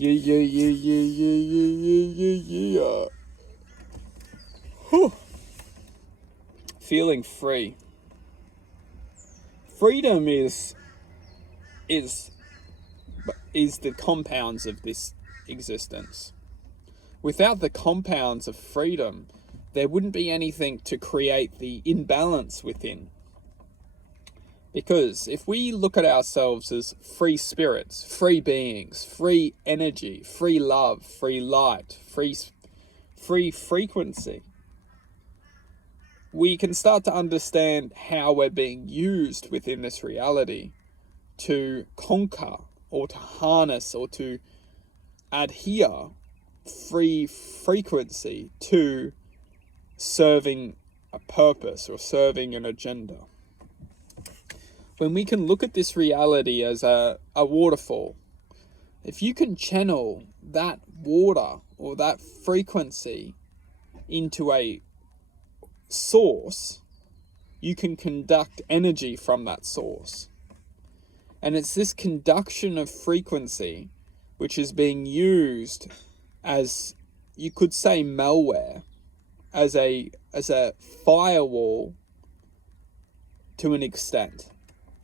Yeah, yeah, yeah, yeah, yeah, yeah, yeah, yeah, yeah. Whew. Feeling free. Freedom is is the compounds of this existence. Without the compounds of freedom, there wouldn't be anything to create the imbalance within. Because if we look at ourselves as free spirits, free beings, free energy, free love, free light, free frequency, we can start to understand how we're being used within this reality to conquer or to harness or to adhere free frequency to serving a purpose or serving an agenda. When we can look at this reality as a waterfall, if you can channel that water or that frequency into a source, you can conduct energy from that source. And it's this conduction of frequency which is being used as, you could say, malware, as a firewall to an extent.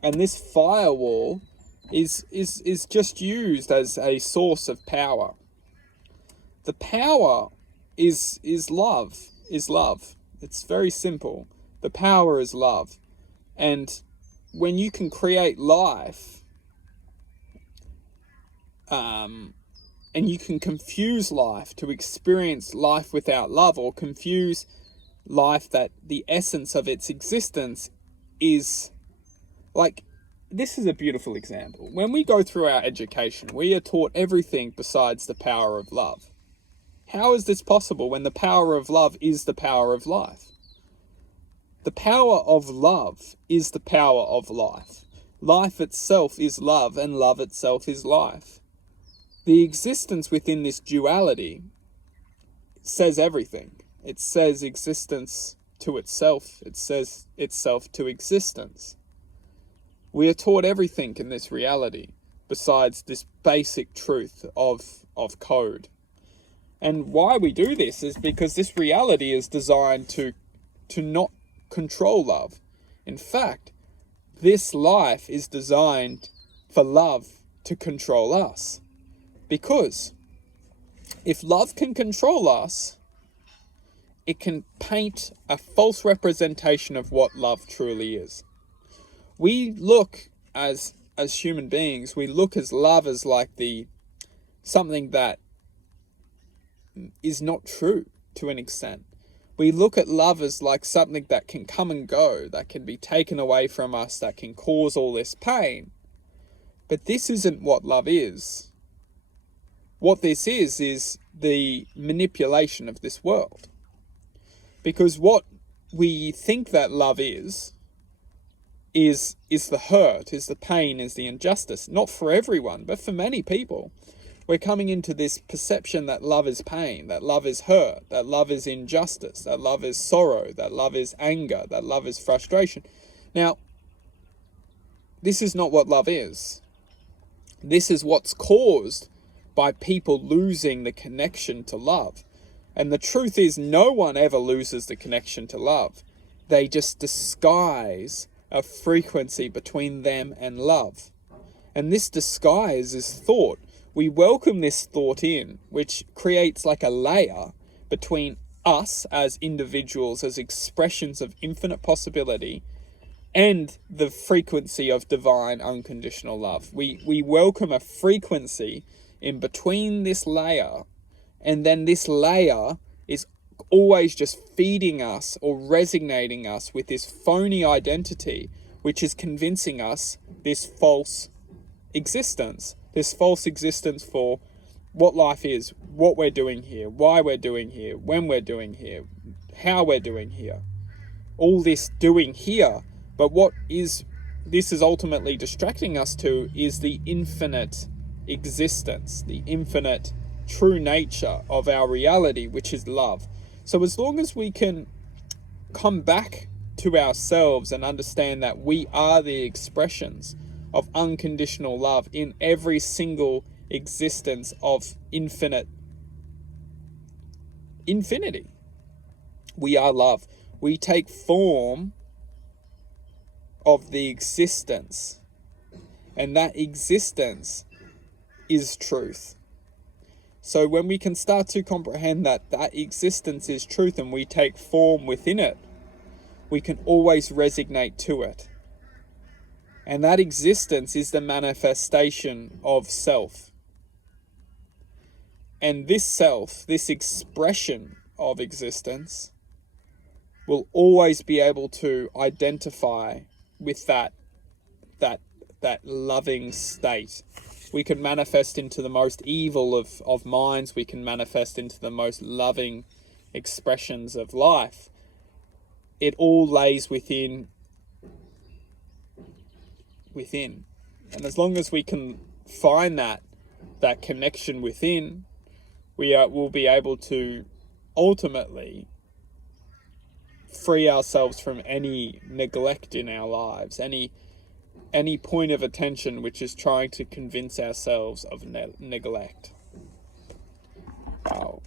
And this firewall is just used as a source of power. The power is love. It's very simple. The power is love. And when you can create life, and you can confuse life to experience life without love, or confuse life that the essence of its existence is like, this is a beautiful example. When we go through our education, we are taught everything besides the power of love. How is this possible when the power of love is the power of life? The power of love is the power of life. Life itself is love, and love itself is life. The existence within this duality says everything. It says existence to itself. It says itself to existence. We are taught everything in this reality besides this basic truth of code. And why we do this is because this reality is designed to not control love. In fact, this life is designed for love to control us. Because if love can control us, it can paint a false representation of what love truly is. We look as human beings, we look as love as like something that is not true to an extent. We look at love as like something that can come and go, that can be taken away from us, that can cause all this pain. But this isn't what love is. What this is the manipulation of this world. Because what we think that love is the hurt, is the pain, is the injustice. Not for everyone, but for many people. We're coming into this perception that love is pain, that love is hurt, that love is injustice, that love is sorrow, that love is anger, that love is frustration. Now, this is not what love is. This is what's caused by people losing the connection to love. And the truth is, no one ever loses the connection to love. They just disguise a frequency between them and love. And this disguise is thought. We welcome this thought in, which creates like a layer between us as individuals, as expressions of infinite possibility, and the frequency of divine unconditional love. We welcome a frequency in between this layer, and then this layer is always just feeding us or resonating us with this phony identity, which is convincing us this false existence for what life is, what we're doing here, why we're doing here, when we're doing here, how we're doing here. All this doing here, but what is this is ultimately distracting us to is the infinite existence, the infinite true nature of our reality, which is love. So as long as we can come back to ourselves and understand that we are the expressions of unconditional love in every single existence of infinity. We are love. We take form of the existence, and that existence is truth. So when we can start to comprehend that that existence is truth and we take form within it, we can always resignate to it. And that existence is the manifestation of self. And this self, this expression of existence, will always be able to identify with that loving state. We can manifest into the most evil of minds. We can manifest into the most loving expressions of life. It all lays within. And as long as we can find that connection within, we'll be able to ultimately free ourselves from any neglect in our lives, any point of attention which is trying to convince ourselves of neglect. Wow.